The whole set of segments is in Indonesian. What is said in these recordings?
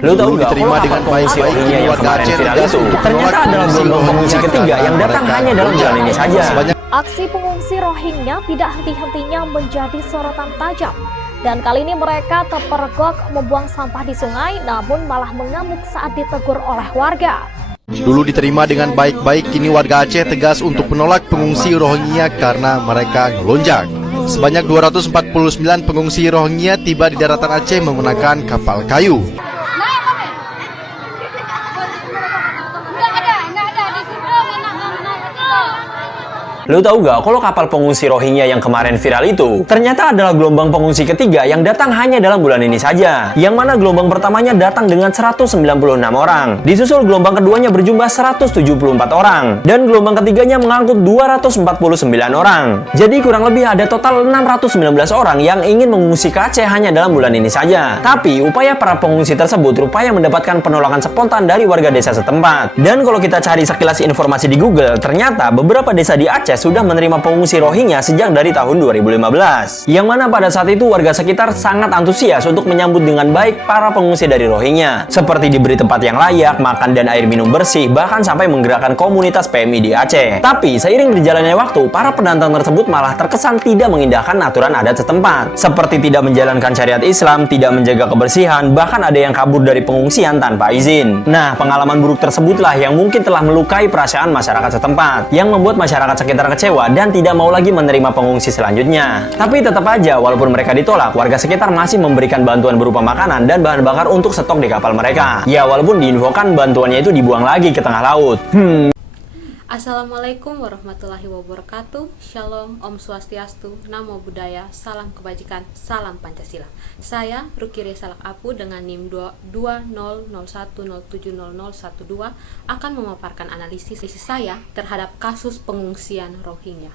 Lu tahu nggak kalau kapal pengungsi Rohingya yang kemarin viral itu ternyata adalah gelombang pengungsi ketiga yang datang hanya dalam bulan ini saja. Aksi pengungsi Rohingya tidak henti-hentinya menjadi sorotan tajam. Dan kali ini mereka terpergok membuang sampah di sungai, namun malah mengamuk saat ditegur oleh warga. Dulu diterima dengan baik-baik, kini warga Aceh tegas untuk menolak pengungsi Rohingya karena mereka ngelonjak. Sebanyak 249 pengungsi Rohingya tiba di daratan Aceh menggunakan kapal kayu. Lu tahu nggak kalau kapal pengungsi Rohingya yang kemarin viral itu ternyata adalah gelombang pengungsi ketiga yang datang hanya dalam bulan ini saja. Yang mana gelombang pertamanya datang dengan 196 orang. Disusul gelombang keduanya berjumlah 174 orang. Dan gelombang ketiganya mengangkut 249 orang. Jadi kurang lebih ada total 619 orang yang ingin mengungsi ke Aceh hanya dalam bulan ini saja. Tapi upaya para pengungsi tersebut rupanya mendapatkan penolakan spontan dari warga desa setempat. Dan kalau kita cari sekilas informasi di Google, ternyata beberapa desa di Aceh sudah menerima pengungsi Rohingya sejak dari tahun 2015. Yang mana pada saat itu warga sekitar sangat antusias untuk menyambut dengan baik para pengungsi dari Rohingya. Seperti diberi tempat yang layak, makan dan air minum bersih, bahkan sampai menggerakkan komunitas PMI di Aceh. Tapi seiring berjalannya waktu, para pendatang tersebut malah terkesan tidak mengindahkan aturan adat setempat. Seperti tidak menjalankan syariat Islam, tidak menjaga kebersihan, bahkan ada yang kabur dari pengungsian tanpa izin. Nah, pengalaman buruk tersebutlah yang mungkin telah melukai perasaan masyarakat setempat, yang membuat masyarakat sekitar kecewa dan tidak mau lagi menerima pengungsi selanjutnya. Tapi tetap aja, walaupun mereka ditolak, warga sekitar masih memberikan bantuan berupa makanan dan bahan bakar untuk stok di kapal mereka. Ya, walaupun diinfokan bantuannya itu dibuang lagi ke tengah laut. Assalamualaikum warahmatullahi wabarakatuh. Shalom, Om Swastiastu, Namo Buddhaya, Salam Kebajikan, Salam Pancasila. Saya Ruki Resalak Apu dengan NIM 2001070012 akan memaparkan analisis saya terhadap kasus pengungsian Rohingya.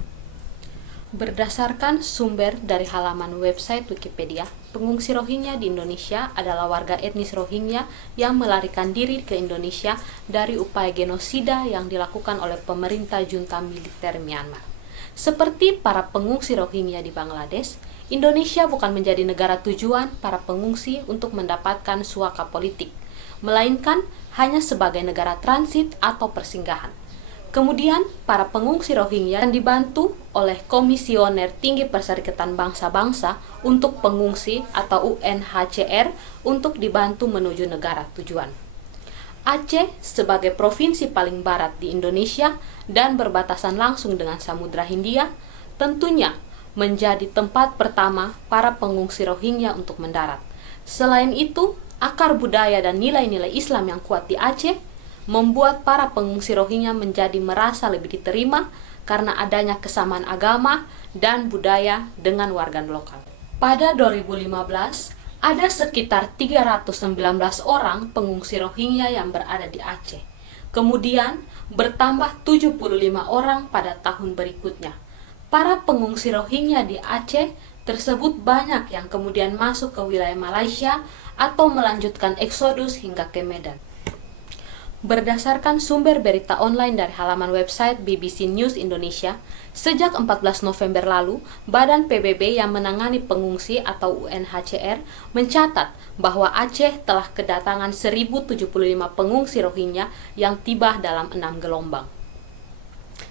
Berdasarkan sumber dari halaman website Wikipedia, pengungsi Rohingya di Indonesia adalah warga etnis Rohingya yang melarikan diri ke Indonesia dari upaya genosida yang dilakukan oleh pemerintah junta militer Myanmar. Seperti para pengungsi Rohingya di Bangladesh, Indonesia bukan menjadi negara tujuan para pengungsi untuk mendapatkan suaka politik, melainkan hanya sebagai negara transit atau persinggahan. Kemudian, para pengungsi Rohingya dibantu oleh Komisioner Tinggi Perserikatan Bangsa-Bangsa untuk Pengungsi atau UNHCR untuk dibantu menuju negara tujuan. Aceh sebagai provinsi paling barat di Indonesia dan berbatasan langsung dengan Samudra Hindia, tentunya menjadi tempat pertama para pengungsi Rohingya untuk mendarat. Selain itu, akar budaya dan nilai-nilai Islam yang kuat di Aceh membuat para pengungsi Rohingya menjadi merasa lebih diterima karena adanya kesamaan agama dan budaya dengan warga lokal. Pada 2015, ada sekitar 319 orang pengungsi Rohingya yang berada di Aceh. Kemudian bertambah 75 orang pada tahun berikutnya. Para pengungsi Rohingya di Aceh tersebut banyak yang kemudian masuk ke wilayah Malaysia atau melanjutkan eksodus hingga ke Medan. Berdasarkan sumber berita online dari halaman website BBC News Indonesia, sejak 14 November lalu, Badan PBB yang menangani pengungsi atau UNHCR mencatat bahwa Aceh telah kedatangan 1.075 pengungsi Rohingya yang tiba dalam 6 gelombang.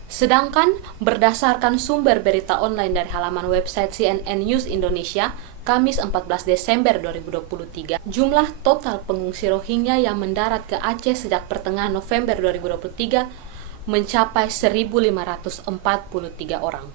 Sedangkan berdasarkan sumber berita online dari halaman website CNN News Indonesia, Kamis 14 Desember 2023, jumlah total pengungsi Rohingya yang mendarat ke Aceh sejak pertengahan November 2023 mencapai 1.543 orang.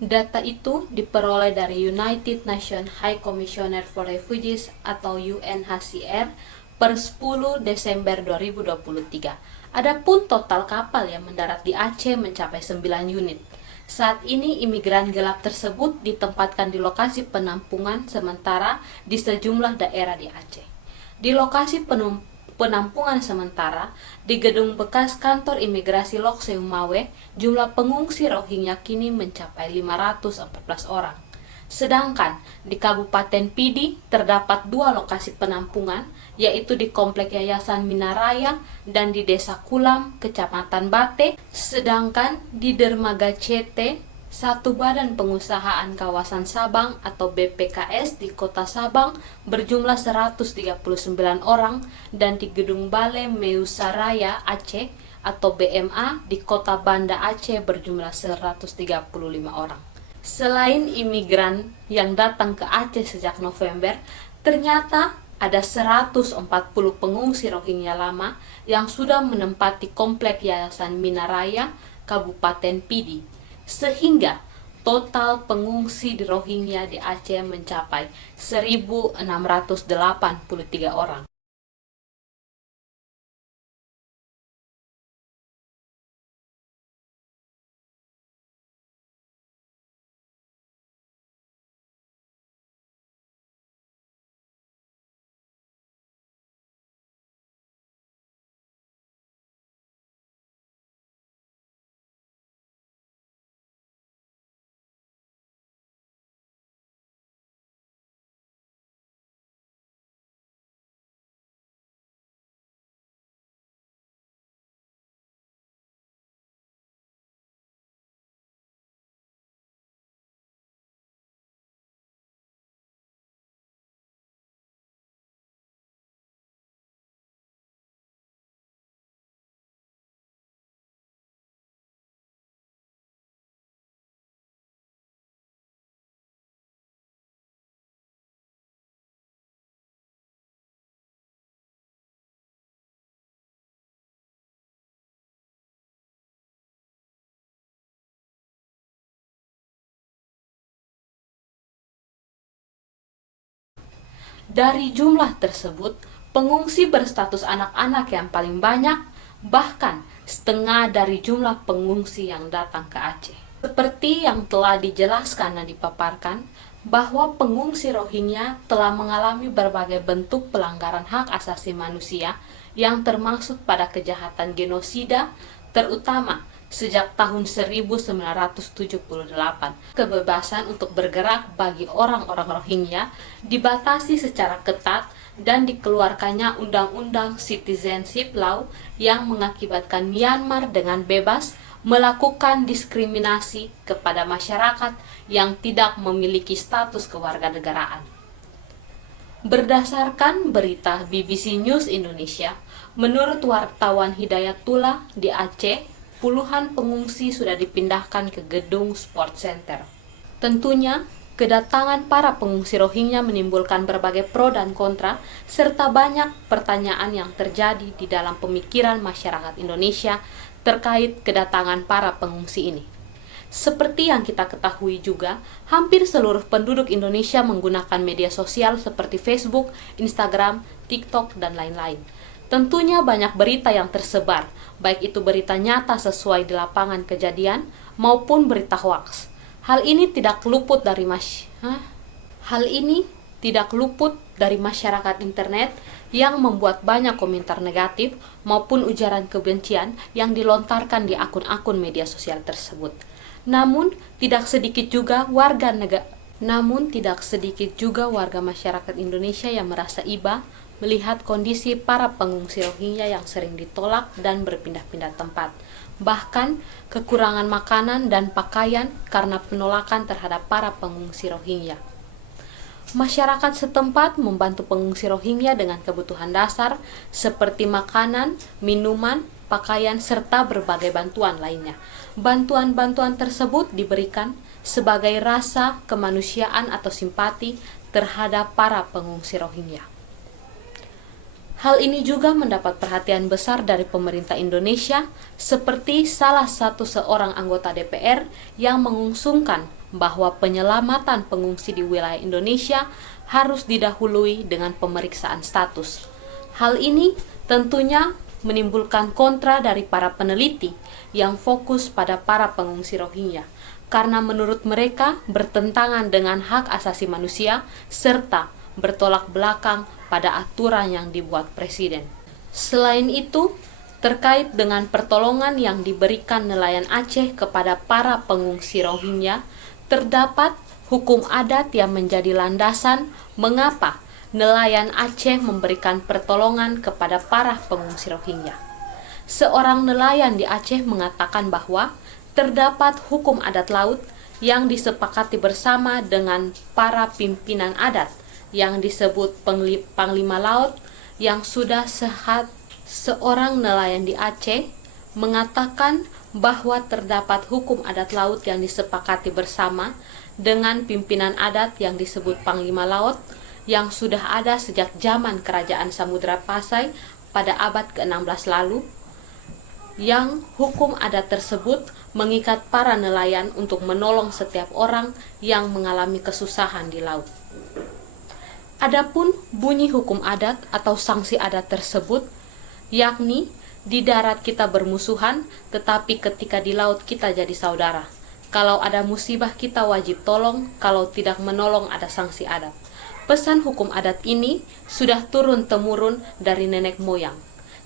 Data itu diperoleh dari United Nations High Commissioner for Refugees atau UNHCR per 10 Desember 2023. Adapun total kapal yang mendarat di Aceh mencapai 9 unit. Saat ini imigran gelap tersebut ditempatkan di lokasi penampungan sementara di sejumlah daerah di Aceh. Di lokasi penampungan sementara di gedung bekas kantor imigrasi Lok Seumawe, jumlah pengungsi Rohingya kini mencapai 514 orang. Sedangkan di Kabupaten Pidi terdapat 2 lokasi penampungan, yaitu di Komplek Yayasan Minaraya dan di Desa Kulam, Kecamatan Bate. Sedangkan di Dermaga CT Satu badan pengusahaan kawasan Sabang atau BPKS di kota Sabang berjumlah 139 orang dan di Gedung Balai Meusaraya Aceh atau BMA di kota Banda Aceh berjumlah 135 orang. Selain imigran yang datang ke Aceh sejak November, ternyata ada 140 pengungsi Rohingya lama yang sudah menempati komplek Yayasan Minaraya, Kabupaten Pidi. Sehingga total pengungsi di Rohingya di Aceh mencapai 1.683 orang. Dari jumlah tersebut, pengungsi berstatus anak-anak yang paling banyak, bahkan setengah dari jumlah pengungsi yang datang ke Aceh. Seperti yang telah dijelaskan dan dipaparkan, bahwa pengungsi Rohingya telah mengalami berbagai bentuk pelanggaran hak asasi manusia yang termaksud pada kejahatan genosida, terutama sejak tahun 1978. Kebebasan untuk bergerak bagi orang-orang Rohingya dibatasi secara ketat dan dikeluarkannya Undang-Undang Citizenship Law yang mengakibatkan Myanmar dengan bebas melakukan diskriminasi kepada masyarakat yang tidak memiliki status kewarganegaraan. Berdasarkan berita BBC News Indonesia, menurut wartawan Hidayatullah di Aceh, puluhan pengungsi sudah dipindahkan ke gedung sport center. Tentunya, kedatangan para pengungsi Rohingya menimbulkan berbagai pro dan kontra, serta banyak pertanyaan yang terjadi di dalam pemikiran masyarakat Indonesia terkait kedatangan para pengungsi ini. Seperti yang kita ketahui juga, hampir seluruh penduduk Indonesia menggunakan media sosial seperti Facebook, Instagram, TikTok, dan lain-lain. Tentunya banyak berita yang tersebar, baik itu berita nyata sesuai di lapangan kejadian maupun berita hoaks. Hal ini tidak luput dari masyarakat internet yang membuat banyak komentar negatif maupun ujaran kebencian yang dilontarkan di akun-akun media sosial tersebut. Namun tidak sedikit juga warga masyarakat Indonesia yang merasa iba melihat kondisi para pengungsi Rohingya yang sering ditolak dan berpindah-pindah tempat, bahkan kekurangan makanan dan pakaian karena penolakan terhadap para pengungsi Rohingya. Masyarakat setempat membantu pengungsi Rohingya dengan kebutuhan dasar seperti makanan, minuman, pakaian, serta berbagai bantuan lainnya. Bantuan-bantuan tersebut diberikan sebagai rasa kemanusiaan atau simpati terhadap para pengungsi Rohingya. Hal ini juga mendapat perhatian besar dari pemerintah Indonesia, seperti salah satu seorang anggota DPR yang mengusungkan bahwa penyelamatan pengungsi di wilayah Indonesia harus didahului dengan pemeriksaan status. Hal ini tentunya menimbulkan kontra dari para peneliti yang fokus pada para pengungsi Rohingya, karena menurut mereka bertentangan dengan hak asasi manusia serta bertolak belakang pada aturan yang dibuat Presiden. Selain itu, terkait dengan pertolongan yang diberikan nelayan Aceh kepada para pengungsi Rohingya, terdapat hukum adat yang menjadi landasan mengapa nelayan Aceh memberikan pertolongan kepada para pengungsi Rohingya. Seorang nelayan di Aceh mengatakan bahwa terdapat hukum adat laut yang disepakati bersama dengan para pimpinan adat yang disebut Panglima Laut yang sudah sehat. Seorang nelayan di Aceh mengatakan bahwa terdapat hukum adat laut yang disepakati bersama dengan pimpinan adat yang disebut Panglima Laut yang sudah ada sejak zaman Kerajaan Samudra Pasai pada abad ke-16 lalu, yang hukum adat tersebut mengikat para nelayan untuk menolong setiap orang yang mengalami kesusahan di laut. Adapun bunyi hukum adat atau sanksi adat tersebut, yakni di darat kita bermusuhan, tetapi ketika di laut kita jadi saudara. Kalau ada musibah kita wajib tolong, kalau tidak menolong ada sanksi adat. Pesan hukum adat ini sudah turun-temurun dari nenek moyang,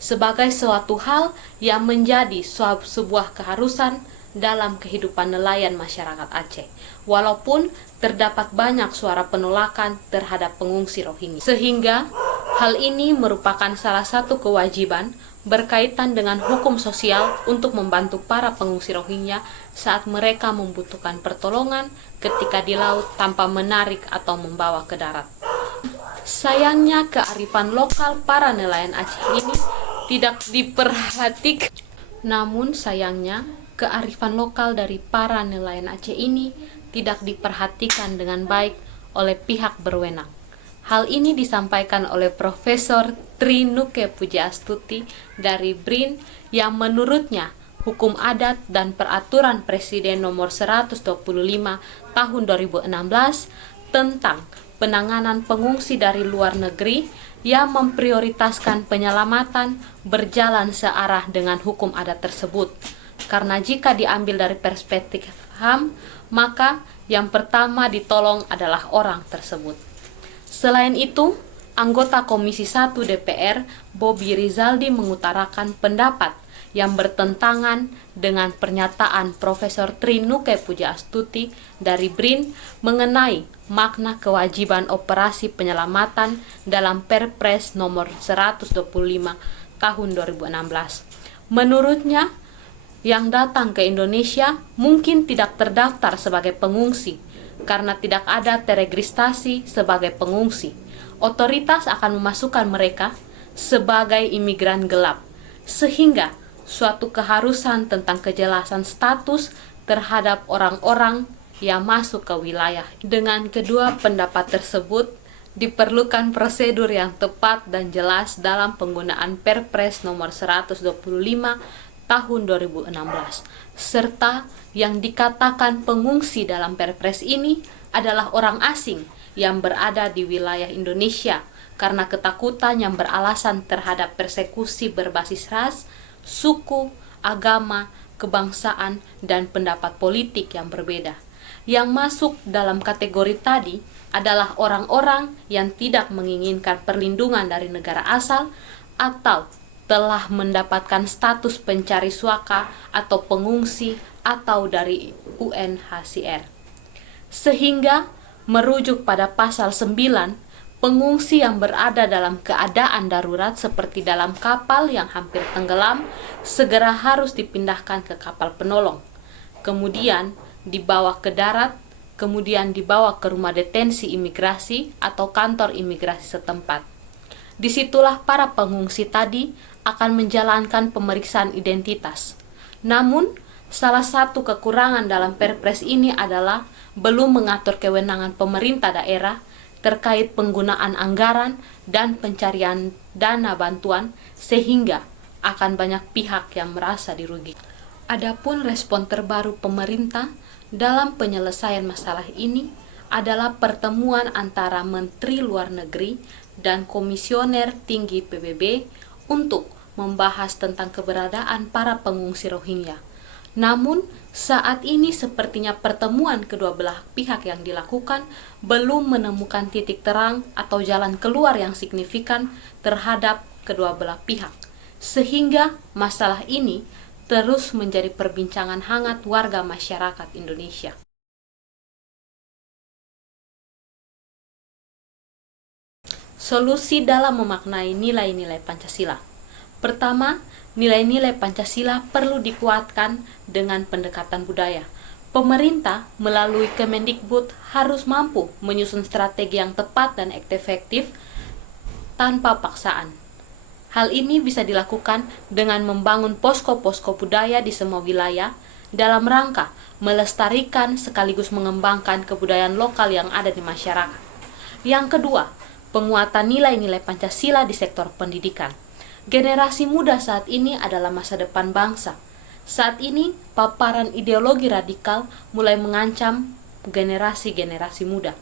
sebagai suatu hal yang menjadi sebuah keharusan dalam kehidupan nelayan masyarakat Aceh, walaupun terdapat banyak suara penolakan terhadap pengungsi Rohingya. Sehingga hal ini merupakan salah satu kewajiban berkaitan dengan hukum sosial untuk membantu para pengungsi Rohingya saat mereka membutuhkan pertolongan ketika di laut tanpa menarik atau membawa ke darat. Sayangnya kearifan lokal para nelayan Aceh ini tidak diperhatikan. Namun sayangnya kearifan lokal dari para nelayan Aceh ini tidak diperhatikan dengan baik oleh pihak berwenang. Hal ini disampaikan oleh Profesor Trinuke Pujiastuti dari BRIN yang menurutnya hukum adat dan peraturan Presiden nomor 125 tahun 2016 tentang penanganan pengungsi dari luar negeri yang memprioritaskan penyelamatan berjalan searah dengan hukum adat tersebut. Karena jika diambil dari perspektif HAM, maka yang pertama ditolong adalah orang tersebut. Selain itu, anggota Komisi 1 DPR, Bobi Rizaldi mengutarakan pendapat yang bertentangan dengan pernyataan Profesor Trinuke Pujiastuti dari BRIN mengenai makna kewajiban operasi penyelamatan dalam Perpres nomor 125 tahun 2016. Menurutnya, yang datang ke Indonesia mungkin tidak terdaftar sebagai pengungsi karena tidak ada teregistrasi sebagai pengungsi. Otoritas akan memasukkan mereka sebagai imigran gelap, sehingga suatu keharusan tentang kejelasan status terhadap orang-orang yang masuk ke wilayah. Dengan kedua pendapat tersebut, diperlukan prosedur yang tepat dan jelas dalam penggunaan Perpres nomor 125 tahun 2016, serta yang dikatakan pengungsi dalam Perpres ini adalah orang asing yang berada di wilayah Indonesia karena ketakutan yang beralasan terhadap persekusi berbasis ras, suku, agama, kebangsaan, dan pendapat politik yang berbeda. Yang masuk dalam kategori tadi adalah orang-orang yang tidak menginginkan perlindungan dari negara asal atau telah mendapatkan status pencari suaka atau pengungsi atau dari UNHCR. Sehingga merujuk pada pasal 9, pengungsi yang berada dalam keadaan darurat seperti dalam kapal yang hampir tenggelam segera harus dipindahkan ke kapal penolong, kemudian dibawa ke darat, kemudian dibawa ke rumah detensi imigrasi atau kantor imigrasi setempat. Disitulah para pengungsi tadi akan menjalankan pemeriksaan identitas. Namun, salah satu kekurangan dalam Perpres ini adalah belum mengatur kewenangan pemerintah daerah terkait penggunaan anggaran dan pencarian dana bantuan, sehingga akan banyak pihak yang merasa dirugikan. Adapun respon terbaru pemerintah dalam penyelesaian masalah ini adalah pertemuan antara Menteri Luar Negeri dan Komisioner Tinggi PBB untuk membahas tentang keberadaan para pengungsi Rohingya. Namun, saat ini sepertinya pertemuan kedua belah pihak yang dilakukan belum menemukan titik terang atau jalan keluar yang signifikan terhadap kedua belah pihak, sehingga masalah ini terus menjadi perbincangan hangat warga masyarakat Indonesia. Solusi dalam memaknai nilai-nilai Pancasila. Pertama, nilai-nilai Pancasila perlu dikuatkan dengan pendekatan budaya. Pemerintah melalui Kemendikbud harus mampu menyusun strategi yang tepat dan efektif tanpa paksaan. Hal ini bisa dilakukan dengan membangun posko-posko budaya di semua wilayah dalam rangka melestarikan sekaligus mengembangkan kebudayaan lokal yang ada di masyarakat. Yang kedua, penguatan nilai-nilai Pancasila di sektor pendidikan. Generasi muda saat ini adalah masa depan bangsa. Saat ini, paparan ideologi radikal mulai mengancam generasi-generasi muda.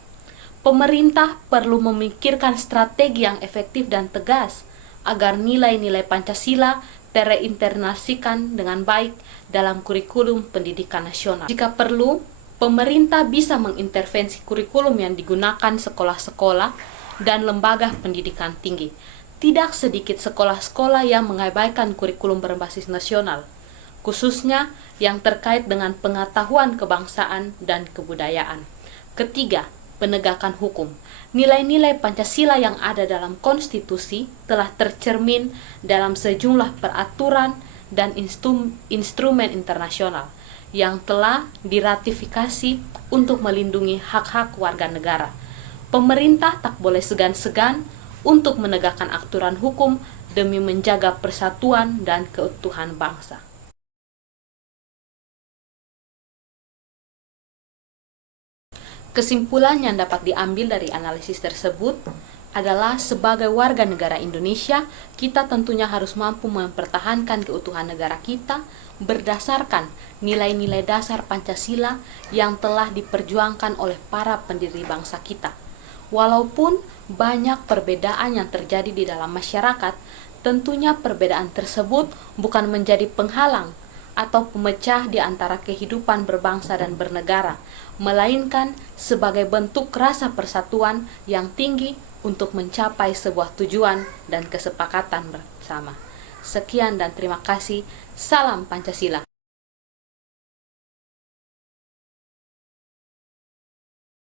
Pemerintah perlu memikirkan strategi yang efektif dan tegas agar nilai-nilai Pancasila terinternasikan dengan baik dalam kurikulum pendidikan nasional. Jika perlu, pemerintah bisa mengintervensi kurikulum yang digunakan sekolah-sekolah dan lembaga pendidikan tinggi. Tidak sedikit sekolah-sekolah yang mengabaikan kurikulum berbasis nasional, khususnya yang terkait dengan pengetahuan kebangsaan dan kebudayaan. Ketiga, penegakan hukum. Nilai-nilai Pancasila yang ada dalam konstitusi telah tercermin dalam sejumlah peraturan dan instrumen internasional yang telah diratifikasi untuk melindungi hak-hak warga negara. Pemerintah tak boleh segan-segan untuk menegakkan aturan hukum demi menjaga persatuan dan keutuhan bangsa. Kesimpulan yang dapat diambil dari analisis tersebut adalah sebagai warga negara Indonesia, kita tentunya harus mampu mempertahankan keutuhan negara kita berdasarkan nilai-nilai dasar Pancasila yang telah diperjuangkan oleh para pendiri bangsa kita. Walaupun banyak perbedaan yang terjadi di dalam masyarakat, tentunya perbedaan tersebut bukan menjadi penghalang atau pemecah di antara kehidupan berbangsa dan bernegara, melainkan sebagai bentuk rasa persatuan yang tinggi untuk mencapai sebuah tujuan dan kesepakatan bersama. Sekian dan terima kasih. Salam Pancasila.